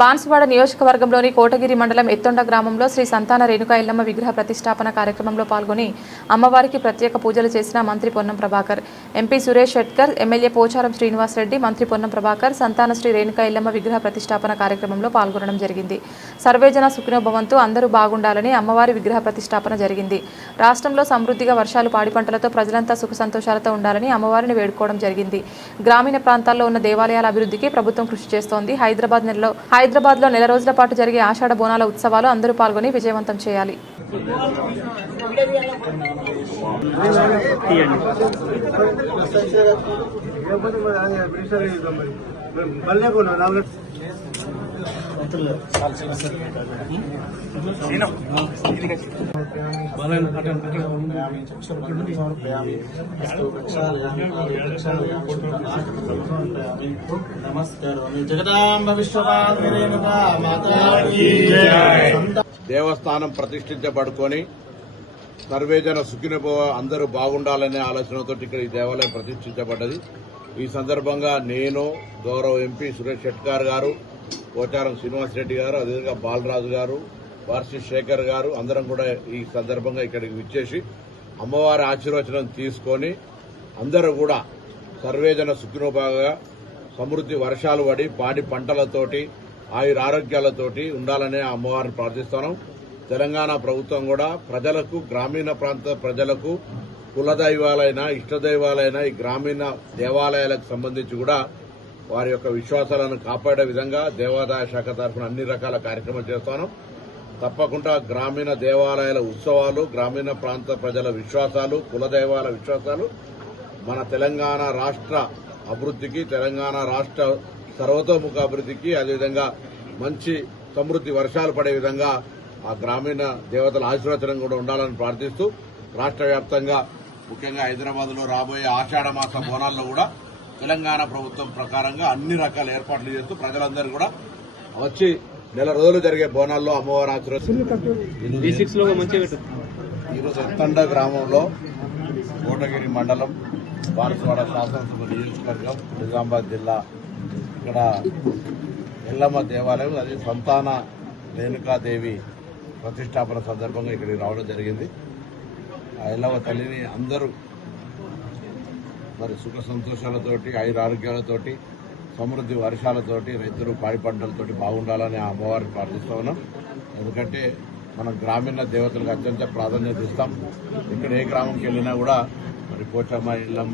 బాన్సువాడ నియోజకవర్గంలోని కోటగిరి మండలం ఎత్తొండ గ్రామంలో శ్రీ సంతాన రేణుకా ఎల్లమ్మ విగ్రహ ప్రతిష్టాపన కార్యక్రమంలో పాల్గొని అమ్మవారికి ప్రత్యేక పూజలు చేసిన మంత్రి పొన్నం ప్రభాకర్, ఎంపీ సురేష్ షెట్కర్, ఎమ్మెల్యే పోచారం శ్రీనివాస్ రెడ్డి, మంత్రి పొన్నం ప్రభాకర్ సంతాన శ్రీ రేణుకా ఎల్లమ్మ విగ్రహ ప్రతిష్టాపన కార్యక్రమంలో పాల్గొనడం జరిగింది. సర్వేజన సుఖినో భవంతు, అందరూ బాగుండాలని అమ్మవారి విగ్రహ ప్రతిష్టాపన జరిగింది. రాష్ట్రంలో సమృద్ధిగా వర్షాలు, పాడి పంటలతో ప్రజలంతా సుఖ సంతోషాలతో ఉండాలని అమ్మవారిని వేడుకోవడం జరిగింది. గ్రామీణ ప్రాంతాల్లో ఉన్న దేవాలయాల అభివృద్ధికి ప్రభుత్వం కృషి చేస్తోంది. హైదరాబాద్లో నెల రోజుల పాటు జరిగే ఆషాఢ బోనాల ఉత్సవాలు అందరూ పాల్గొని విజయవంతం చేయాలి. దేవస్థానం ప్రతిష్ఠించబడుకొని సర్వేజన సుఖినోభవ అందరూ బాగుండాలనే ఆలోచనతో ఇక్కడ ఈ దేవాలయం ప్రతిష్ఠించబడ్డది. ఈ సందర్భంగా నేను, గౌరవ ఎంపీ సురేష్ షెట్కర్ గారు, పోచారం శ్రీనివాస్ రెడ్డి గారు, అదేవిధంగా బాలరాజు గారు, వార్షి శేఖర్ గారు అందరం కూడా ఈ సందర్భంగా ఇక్కడికి విచ్చేసి అమ్మవారి ఆశీర్వచనం తీసుకొని అందరూ కూడా సర్వేజన సుఖినోభవగా సమృద్ధి వర్షాలు పడి పాడి పంటలతోటి ఆయురారోగ్యాలతోటి ఉండాలనే అమ్మవారిని ప్రార్థిస్తున్నాం. తెలంగాణ ప్రభుత్వం కూడా ప్రజలకు, గ్రామీణ ప్రాంత ప్రజలకు కులదైవాలైన, ఇష్టదైవాలైన ఈ గ్రామీణ దేవాలయాలకు సంబంధించి కూడా వారి యొక్క విశ్వాసాలను కాపాడే విధంగా దేవాదాయ శాఖ తరఫున అన్ని రకాల కార్యక్రమాలు చేస్తాను. తప్పకుండా గ్రామీణ దేవాలయాల ఉత్సవాలు, గ్రామీణ ప్రాంత ప్రజల విశ్వాసాలు, కులదైవాల విశ్వాసాలు మన తెలంగాణ రాష్ట్ర అభివృద్ధికి, తెలంగాణ రాష్ట్ర సర్వతోముఖ అభివృద్ధికి, అదేవిధంగా మంచి సమృద్ధి వర్షాలు పడే విధంగా ఆ గ్రామీణ దేవతల ఆశీర్వచనం కూడా ఉండాలని ప్రార్థిస్తూ రాష్ట్ర వ్యాప్తంగా ముఖ్యంగా హైదరాబాద్లో రాబోయే ఆషాఢ మాస బోనాల్లో కూడా తెలంగాణ ప్రభుత్వం ప్రకారంగా అన్ని రకాల ఏర్పాట్లు చేస్తూ ప్రజలందరూ కూడా వచ్చి నెల రోజులు జరిగే బోనాల్లో అమ్మవారి ఆశీర్వచనం. ఈరోజు ఎత్తండ గ్రామంలో కోటగిరి మండలం బాన్సువాడ శాసనసభ నియోజకవర్గం నిజామాబాద్ జిల్లా ఇక్కడ ఎల్లమ్మ దేవాలయం, అది సంతాన రేణుకాదేవి ప్రతిష్టాపన సందర్భంగా ఇక్కడికి రావడం జరిగింది. ఆ ఎల్లమ్మ తల్లిని అందరూ మరి సుఖ సంతోషాలతోటి, ఆయురారోగ్యాలతోటి, సమృద్ధి వర్షాలతోటి, రైతులు పాడి పంటలతోటి బాగుండాలని ఆ అమ్మవారిని ప్రార్థిస్తూ ఉన్నాం. ఎందుకంటే మనం గ్రామీణ దేవతలకు అత్యంత ప్రాధాన్యత ఇస్తాం. ఇక్కడ ఏ గ్రామంకి వెళ్ళినా కూడా మరి పోచమ్మ, ఎల్లమ్మ,